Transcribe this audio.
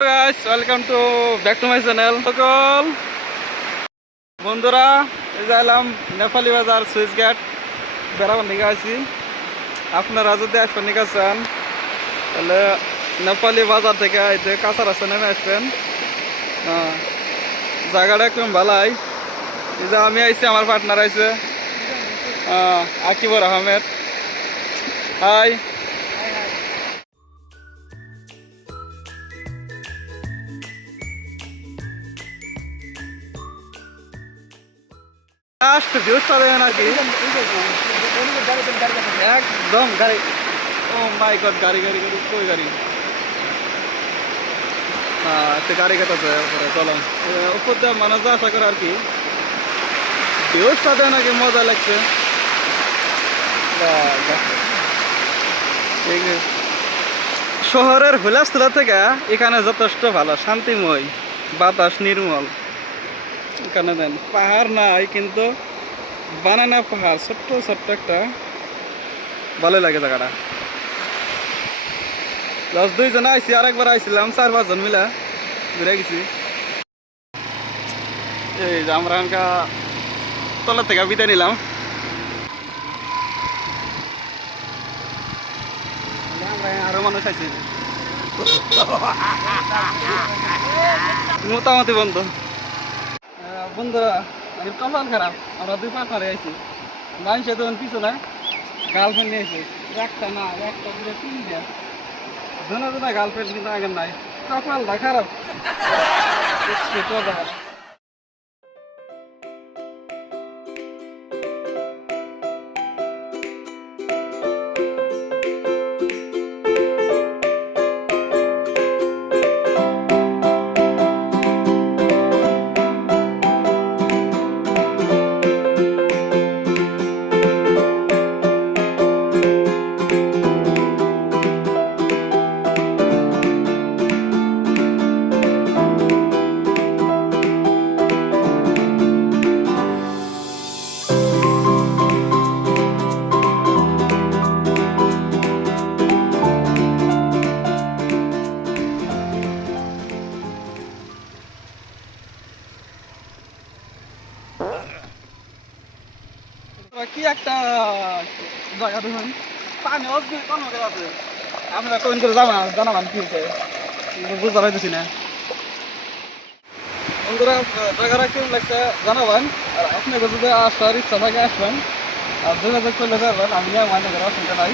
Guys welcome to back to my channel. সকল বন্ধুরা, এই যে এলাম নেপালি বাজার সুইচ গেট বেড়াবার নিয়ে আছি। আপনারা যদি আসবেন নিয়ে চান তাহলে নেপালি বাজার থেকে এই কাঁচা রাস্তা নেমে আসবেন। জায়গাটা একদম ভালাই। এই যে আমি আইছি, আমার পার্টনার আইছে আকিবর আহমেদ। হাই। লাস্ট ভিউজটা দেখেন আর কি, একদম গাড়ি। ও মাই গড, গাড়ি গাড়ি গাড়ি কই গাড়ি? একটা গাড়ি কাটাছে চলো উপর দিয়ে মানুষ যা আশা করে আর কি। ভিউজটা দেখেন আর কি, মজা লাগছে। শহরের হুলাস্থুলা থেকে এখানে যথেষ্ট ভালো, শান্তিময় বাতাস, নির্মল। এখানে দেন পাহাড় নাই কিন্তু বানানা পাহাড়, ছোট্ট ছোট্ট একটা, ভালো লাগে জায়গাটা। লাস্ট 2 জন আইসি, আরেকবার আইছিলাম 4-5 জন মিলা ঘুরে গেছি। এই যে আমরা তলা থেকে বিদায় নিলাম। আমরা আরো মানুষ আইছি, মোটামুটি বন্ধু। বন্ধুরা আমি কপাল খারাপ, আমরা 2 পার্টনারে আইছি। মানুষে তখন পিছনে গার্লফ্রেন্ড নিয়েছে, একটা না একটা পুরো 3টা জনা গার্লফ্রেন্ড, কিন্তু আগের নাই। কপালটা খারাপ। কি একটা জায়গা দেখুন, পানি অদ্ভুত কর্মকার আছে। আমরা কোন করে জানাবান কি হয়েছে বুঝতে পারতেছি না। বন্ধুরা জায়গাটা কেমন লাগছে জানাবেন, আর আপনাকে যদি আসার ইচ্ছা থাকে আসবেন, আর যোগাযোগ করলে পারবেন। আমি মাইনে করার অসুবিধা নাই।